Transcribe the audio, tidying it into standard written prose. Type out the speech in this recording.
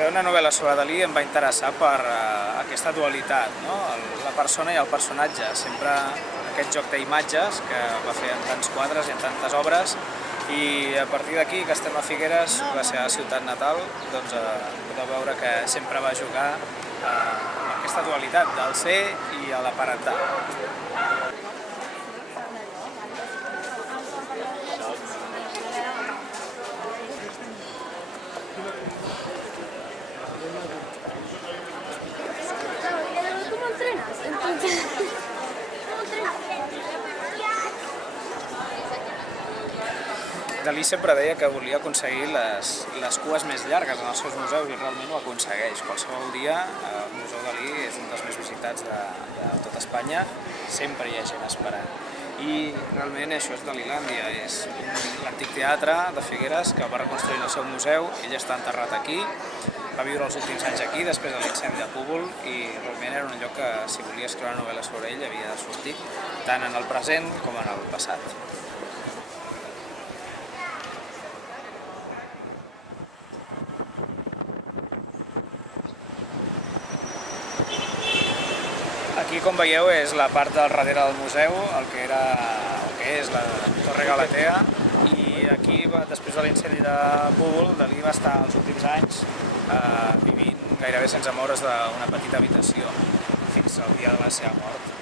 Fer una novel·la sobre Dalí em va interessar per aquesta dualitat, no? La persona i el personatge, sempre aquest joc d'imatges que va fer en tants quadres i en tantes obres, i a partir d'aquí, que estem a Figueres, la seva ciutat natal, doncs podeu veure que sempre va jugar amb aquesta dualitat del ser i a l'aparentar. ¿Cómo entrenas? Entonces, ¿cómo entrenas? Dalí sempre deia que volia aconseguir les cues més llargues en els seus museus i realment ho aconsegueix. Qualsevol dia el Museu Dalí és un dels més visitats de tot Espanya, sempre hi ha gent esperant. I realment això és Dalilàndia, és l'antic teatre de Figueres que va reconstruir el seu museu, ell està enterrat aquí, va viure els últims anys aquí després de l'incendi de Púbol i realment era un lloc que si volia escriure una novel·la sobre ell havia de sortir tant en el present com en el passat. Aquí, com veieu, és la part del darrere del museu, el que és la Torre Galatea, i aquí, després de l'incendi de Púbol, Dalí va estar els últims anys vivint gairebé sense moure's d'una petita habitació fins al dia de la seva mort.